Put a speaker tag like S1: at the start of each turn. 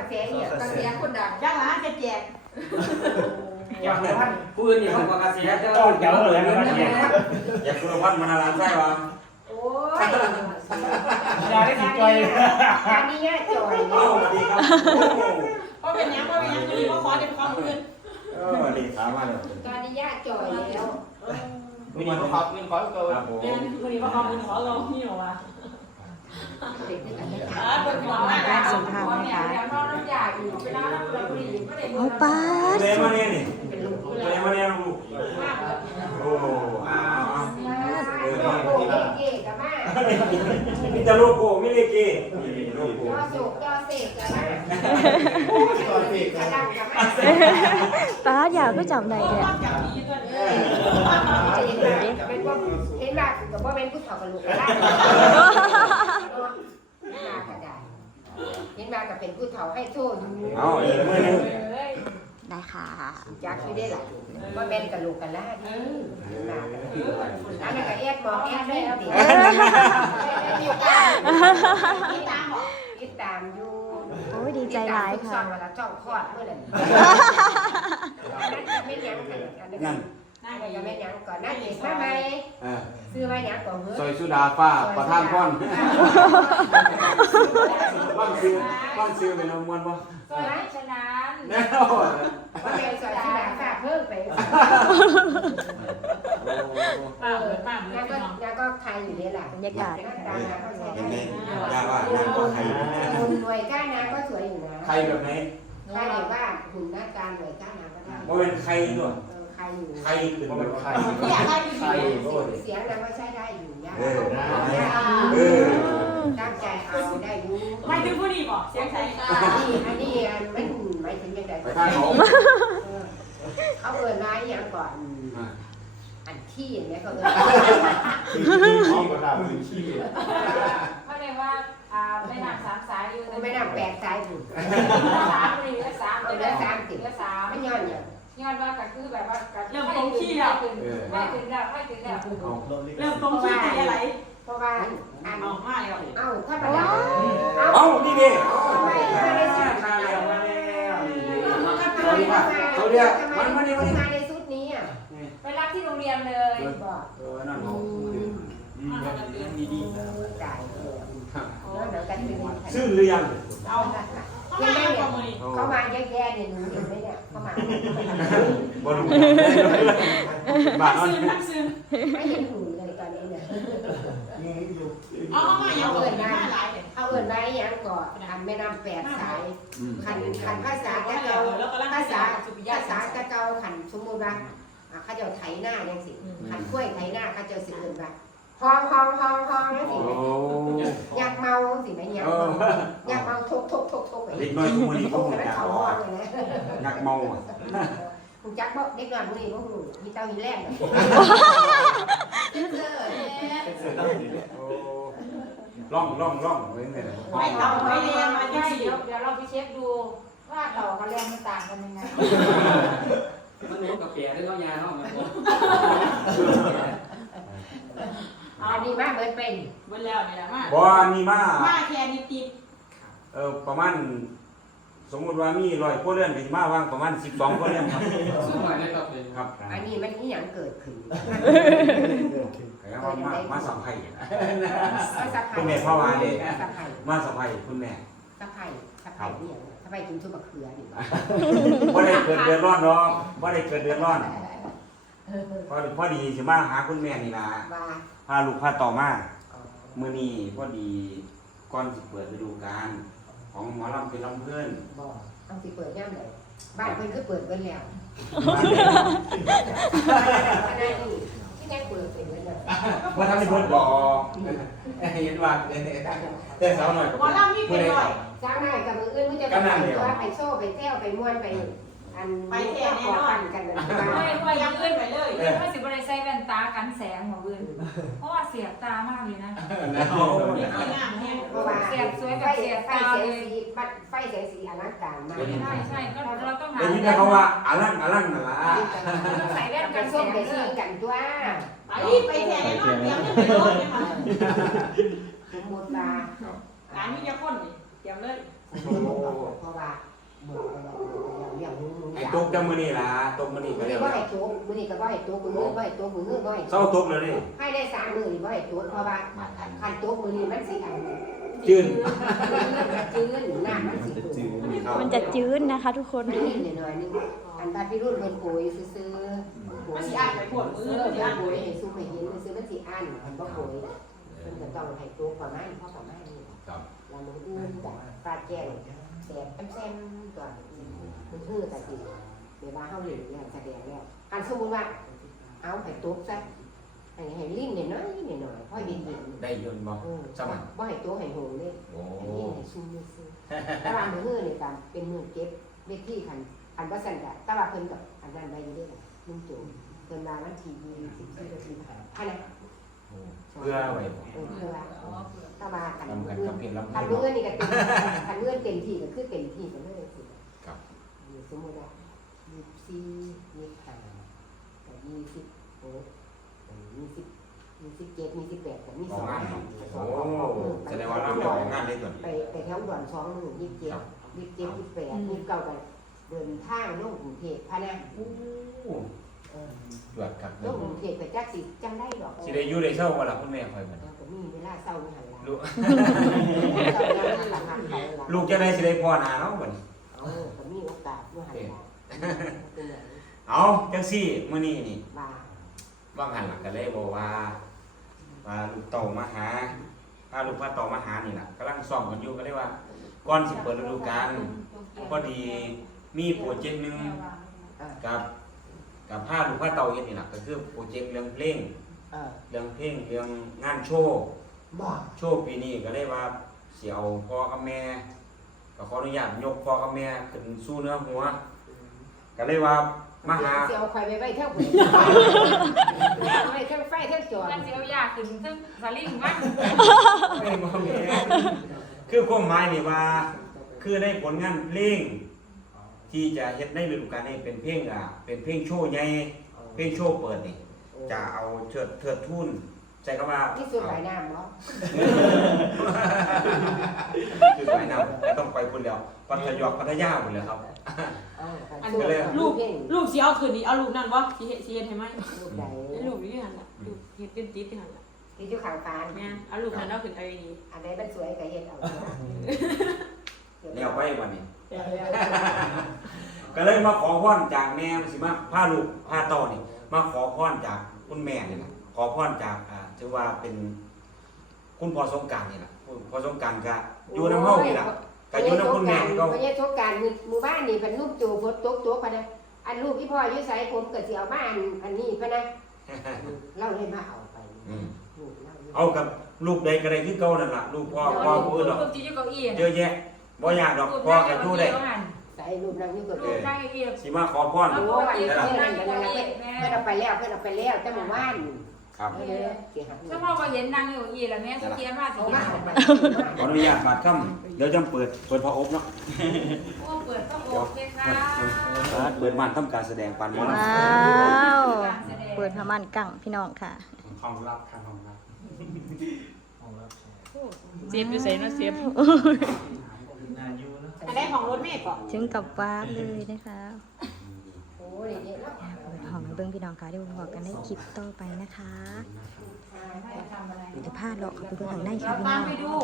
S1: ระแสเนี่ยกระแสคนดัง
S2: จ้างร้านจะแจก
S3: อยากคุณพันผู้อื่นนี่เขาบอกกระแสแต่
S4: ก็เจ๋งเลยนะเนี่ย
S3: อยากคุณพันมันอะไรใช่ป่ะ
S1: โอ้ย
S4: ยาได้สิจอย
S1: อันนี้แย่จ่อย
S3: เอ้าสวัสดีครับ
S2: ก็เป็นยังก็เป็นยังคือว่าขอเด็กความอื่น
S3: สวัสดีครับมาเลย
S1: ตอนนี้แย่จ่อยแล้ว
S3: วันนี้ขอบคุณขอตัวครับผม
S2: เป็นคนนี้ว่าความอื่นขอเราพี่หรอวะ
S1: เด็กนี่กันเนี่ย
S2: เป็นหวังมากนะ
S5: สมภารนะคะ
S1: นอนน้ำยาอยู่ไปนอนน้ำบุหรี่ก็ได้
S5: โอ้ป้า
S3: เรียนมาเนี่ยนี่
S1: เป็นลูก
S3: เรียนมาเนี่ยลูกโอ้โหอ้าว
S1: โลโก้เก๋กับมา
S3: มีแต่โลโก้ไม่ได้เก้โลโก้
S1: จอสุกจอเสกกับมาจอเสกกับดังกับมา
S5: ป้าอยากก็จำได้เนี่ย
S2: จากนี้ตัวเอง
S1: เป็นพวกเห็นแบบกับว่าเป็นผู้เฒ่ากับลูกกระด้างเห็นมากับเป็นผู้เฒ่าให้โทษ
S3: เอาอีกมือนึง
S5: ได้ค่ะ
S1: จักไม่ได้หรอกว่าเป็นกับลูกกันล่าดิอันนั้นก็แอดมองแอดได้ดิติดตามอยู่
S5: โอ้ยดีใจหลายค่ะ
S1: ช่องเวลาช่องคลอดเมื่อไหร่อันนั้นจะไม่ยังอันนั้นจะไม่ยังก่อนนั่นเองมาไหมซื้อมาอย่างก่อนเฮ้ย
S3: ซอยสุดาฟ้าประธานพรบ้านซื้อเป็นน้ำมันป่ะ
S1: ซอยชนะ
S3: แน่นอน
S1: ว่าเป็นซอยชนะฝากเพิ่มไป
S2: ป้าเหมือนป้าเหมือน
S1: แล้วก็ใครอยู่เนี่ยแหละ
S5: บรรยากาศ
S1: หน้าตาเขาใช้ได้
S3: ยากว่านั่นก็ใคร
S1: หุ่นรวยก้าน้ำก็สวยอยู่นะ
S3: ใครแบบไหน
S1: ถ้าเห็นว่าหุ่นหน้าตารวยก้าน้ำก็ได้
S3: ว่าเป็นใครด้วย
S1: ใครอยู่
S3: ใครคือเป็นใคร
S2: อยากให้ดี
S1: เสียงนั้นก็ใช้ได้อยู่ยาก
S3: อ
S1: ตั้งใจเอาได้รู้
S2: ไม่ถึงผู้ดีบอกเสียงใคร
S1: อันนี้มันหมายถึงยังไง
S3: ไปทางเขา
S1: เขาเอิญมาอย่างก่อนอันที่อย่างเงี้ยเขาเอิญ
S4: ขี้ก็ได้ขี้
S6: ไม่ได้ว่าไม่นำสามสายอยู่
S1: ไม่นำแปดสายบุญ
S6: สามเหลือสาม
S1: เอา
S6: เห
S1: เห
S6: ลื
S1: ลื
S6: อ
S1: อ
S6: สา
S1: สาม มติด
S6: เหลือสาม
S1: ไม่ย้อนเนี่ย
S6: ย้อนว่าก็คือแบบว่าไม่ถึงแล้วไม่ถึงแล้ว
S2: เริ่มตรงที่อะไร
S1: เพราะว่าอัน
S2: เอามาแล้ว
S1: เอ้าถ้าประดับ
S3: เอ้านี่ดิ
S1: ไม่ได้สิ
S3: มาแล้วมาแล้ว
S1: เขาเรียกมันมาในชุดนี้อ่ะ
S6: ไปรับที่โรงเรียนเลย
S1: บอก
S3: นั่นเขา
S4: ดี
S1: จ่ายเลยแล้วเดี๋ยวกันดึง
S3: ซื่อหรือยัง
S2: เอาเข้ามาเอามือ
S1: เขามาแย่ๆเนี่ยหนูเห็นไหมเนี่ยเขามา
S3: บอลบาท
S2: ทั้
S3: นั่
S2: ง
S3: น
S2: ซึมทั้งซึม
S1: ไม่เห็นหุ่นเลยตอนนี้เนี่ย
S2: เอาเข้ามาอย่างอื่นมาหลายเลย
S1: เอาเอินไว้ยังก่อนทำแม่น้ำแปดสายขันภาษาตะเกาภาษาตะเกาขันสมมุติว่าเขาจะไถหน้ายังสิขันกล้วยไถหน้าเขาจะสิเอินว่าฮองนั่นสิอยากเมาสิไหมอยากเมาทุก
S3: เด็กน้อยทุกวันนี้
S1: ทุ
S3: เขา
S1: กแล้วเขาฮองเลยนะ
S3: อยากเมาอ่ะ
S1: คุณจักบอกเด็กน้อยพวกนี้พวกหนูมีเต้ามีแรง
S3: ล่องไว้เนี่ย
S2: ไม่ต่ำไม่เรียนมา
S6: ได้
S2: ที่สี่
S6: เดี๋ยวเราไปเช็คดูว่าต่อกับแรงมันต่างกันยังไง
S7: มันรู้กับเปียได้ก็ยาเนาะมัน
S1: อันนี้มาเหมือนเป็น
S2: บนแล้วนี่แหละมา
S3: บอมีมา
S2: มาแค่นี้ติด
S3: ประมาณสมมุติว่ามี100คนเรือนก็สิมาวางประมาณ12คนเรือนครับ
S7: สู้หน่อยได้ครับเลย
S3: ครับ
S1: อันนี้มันนี่อย่างเกิดขึ้น
S3: แล้วมาสัมภาษณ์
S1: สะพาย
S3: คุณแม่พ่อวาเนี่ย
S1: สะพาย
S3: มาสัมภาษณ์คุณแม่
S1: สะพายเนี่ยสะพายกินทุบะเขือดิ
S3: บ่ได้เกิดเดือดร้อนเนาะบ่ได้เกิดเดือดร้อนพอดีสิมาหาคุณแม่นี่ล่ะ
S1: ว่า
S3: พาลูกพาต่อมามื้อนี้พอดีก่อนสิเปิดฤดูกาลของหมอลำเป็นลำเพื่อน
S1: บอกต้องสิเปิดย่ำไหนบ้านเพิ่นก็เปิดเพิ่นแล้วที่แม่เปิดเป็นเพิ่นแล้ว
S3: ว่าทำให้เพิ่นบอกเห็นว่าแต่สาวหน่อย
S2: หมอลำนี่เป็นหน่อย
S1: จ้างนายกับมืออื่นมันจะไปตัวไปโซ่ไปเที่ยวไปม่วนไปอันขอกันกันเลย
S6: ไม่ยัง
S2: ขึ้
S6: ขึ้
S2: น
S6: น
S2: ไปเลย
S6: ว่าสิบริใส่แว่นตากันแสงหัวอื่นเพราะว่าเสียตามากเลยนะ
S2: นี่คืองามแห้ง
S1: เพราะว่าไฟแสงสีอลังการมาก
S6: ใช่ก็เราต้องหา
S3: เดี๋ยวนี้เขาว่าอลังนั่นล่ะ
S6: ต้องใส่แว่น
S1: กั
S6: กัน น
S1: ส้
S6: ส้
S1: ม
S6: ม
S1: ไป
S6: เล
S1: ซื้อย กันตัว
S2: ไปแค่นี้นอนเตรียมจะไปรถเนี่ยมัน
S1: สมมติว่า
S2: ร้านนี้จะพ่นนี่เตรียมเลย
S1: สเพราะว่าเมื่อเลี้ยงงู
S3: ไอ้ตกจังมื้อนี้ล่ะตกมื้อนี้ก็
S1: มื้อ
S3: เรี
S1: นี้
S3: ยก
S1: บ่
S3: ว่า
S1: ให้ตกมื้อนี้ก็บ่ให้ตกมื้อนี้บ่ให้ตกมื้อนี้บ่ให้
S3: เศร้าตกเลยนี่
S1: ให้ได้3มื้อนี่บ่ให้ตกเพราะว่าคันตกมื้อนี้มันสิ
S3: จืน
S1: จืนน้ำมันสิ
S4: จืด
S5: มันจะจืดนะคะ ทุกคน
S1: มันนิดหน่อยนึงอันบาดพี่รุ่นเพิ่นโปรยซื่อๆโปร
S2: มัน
S1: ย
S2: สิอ่านไปปวดมือมันสิอ่าน
S1: โป
S2: ไป
S1: รยให้ซุ่มให้เห็นซื่อมันสิอั้นมันบ่โปรยมันก็ต้องให้ตกประมาณพอประมาณนี้
S3: ครับ
S1: แล้วมื้ออื่นแบบฟาดแจ้งแสบแซมๆก่อนมันฮือแต่สิเดี๋ยวว่าเฮาเล่นแล้วแสดงแล้วคันสมมุติว่าเอาให้ตกซะให้ลิ้นน้อยๆน้อยๆพอเย็น
S3: ได้ยนต์บ่
S1: ๆบ่ให้ตกให้โหงเด้
S3: โอ้
S1: ให้ลิ้นให้ซุ่มซื่อแต่ว่ามื้อนี่ก็เป็นมื้อเก็บเวทีคันบ่ซั่นก็แต่ว่าเพิ่นก็อันนั้นไว้อยู่เด้ล่ะลุงโจเพิ่นว่าวันที่24กับ25อันนั้น
S3: เพื่อไว้บ่
S1: เพื่อถ้ามาคัน
S3: ทำกัน
S1: มื้อ
S3: กับเพียงลำ
S1: คันมื้อนี่ก็เต็มคันมื้อเต็มที่ก็คือเต็มที่กันเลยสิ
S3: ครับ
S1: สมมุติว่า24 25กับ26 27 28กับมี
S3: ออก
S1: 2
S3: งาน
S1: อัน
S3: โอ้แสดงว่าเราได้ออกงานได้ก่อน
S1: ไปแถวอุดร2มื้อ27 28 29กันเดินทางลงกรุงเทพพะนะ
S3: โอ้ยอดครับ
S1: ลงกรุงเทพไปจักสิจังได้ดอก
S3: สิได้อยู่ได้เช้าบ่ล่ะคุณแม่คอยบัด
S1: ก็มีเวลาเศร้าหันหลัง
S3: ลูก
S1: เศร้าหันหลังไปหลัง
S3: ลูกจะได้สิได้พ่อหน้าเนาะบัดนี้
S1: ก็มีโอกาสด้วยหันหลังเป็นอย่าง
S3: เอาจังซี่มื้อนี้นี่
S1: บ้า
S3: บางหันหลักก็เลยบอกว่าลูกเต่ามาหาพาลูกพาเต่ามาหานี่แหละกำลังซ้อมกันอยู่ก็เลยว่าก่อนสิเปิดฤดูกาลพอดีมีโปรเจกต์หนึงกับพาลูกพาเต่าเฮ็ดนี่แหละก็คือโปรเจกต์เรื่องเพลงเรื่องงานโชว์
S1: บ้า
S3: โชว์ปีนี้ก็เลยว่าสิเอาพ่อกับแม่ก็ขออนุญาตยกพ่อกับแม่ขึ้นสู่เนื้อหัวก็เลยว่ามาหา
S1: เสียวไฟไว้เท่าไหร่ไว้เท่าไฟเท่าจอด
S6: มันสิเอายากขึ้นซึ่งสลิงมัน
S3: ไม่บ่แม่คือความหมายนี่ว่า คือได้ผลงานเพลงที่จะเฮ็ดในฤดูกาลนี้เป็นเพลงเป็นเพลงโชว์ใหญ่เพลงโชว์เปิดนี่จะเอาเทิดทุนใช้คำว่า
S1: ที่สุดหลายน้ำเนาะ
S3: คือไปนำต้องไปพุ่นแล้วพัทยาพุ่นแล้วครับ
S2: อันลูกสิเอาคืนนี้เอาลูกนั่นบ่สิเฮ็ดให้ไหม
S1: ลูกใด
S2: ลูกอยู่หั่นล่ะลูกเฮ็ดเป็นติดที่หั่นล่ะ
S1: ที่อยู่ข้างฟ้า
S2: แม่นเอาลูกนั่นเอาขึ้นเอาดี
S1: อันไหนมันสวยก็เฮ็ดเอา
S3: แล้วไปวันนี้ ก็เลยมาขอพรจากแม่สิมาพาลูกพาต่อนี่มาขอพรจากคุณแม่นี่ล่ะขอพรจากถือว่าเป็นคุณพ่อสงกรานต์นี่ล่ะพ่อสงกรานต์ก็อยู่นำเฮานี่ล่ะก็อยู่นำคุณแม่ก็
S1: บ่ใช่ทุกการหมู่บ้านนี่เป็นลูกจูฝนตกพะนะอันลูกที่พ่ออยู่ไสผมก็สิเอามาอันนี้พะนะเราเลยมาเอาไป
S3: เอากับลูกใดก็ได้คือเก่านั่นล่ะลูกพ่อผู้อื่นดอก
S6: ลูกที่อยู่เก้าอี้
S3: เยอะแยะบ่ยากดอกพ่อก็อยู่ได้
S1: ใส่รูปนั่งอยู่กับ
S6: ลูกนั่งเก้าอี้
S3: สิมาขอพร
S1: โอ้ยเพื่อนเอาไปแล้วแต่หมู่บ้าน
S3: ครับ
S6: ถ้าพ่อก็เห็นนั่งอยู่เก้าอี้แล้วแม่สิเขียนว่าสิ
S1: เอา
S6: เขี
S1: มาย
S6: น
S1: เอาไป
S3: ขออนุญาตบาดค่ำเดี๋ยวจะเปิดพออบเนาะ
S6: โอ้เปิดต้องโอเคค่ะ
S3: เปิดบ้านทำการแสดงปันหมอล
S5: ว้าว เปิดพม่านกั่งพี่น้องค่ะ
S4: ห้องรับข้างห้องรับห้องรับ
S2: เสียบอยู่ไสเนาะเสียบ
S4: นายูเนาะ
S2: อันได้ของรถเมฆก่อน
S5: ถึงกับว้าบเลยนะคะ
S1: โอ้ยเยอะแล้ว
S5: หอมเบิ้งพี่น้องค่ะเดี๋ยวบอกกันในคลิปต่อไปนะคะ
S6: ทำอะไร
S5: เดี๋ยวจะพลาดหรอกขอบคุณข้างในค่ะพี่
S6: ตา
S5: น้
S6: ม
S5: อง
S6: ไปดู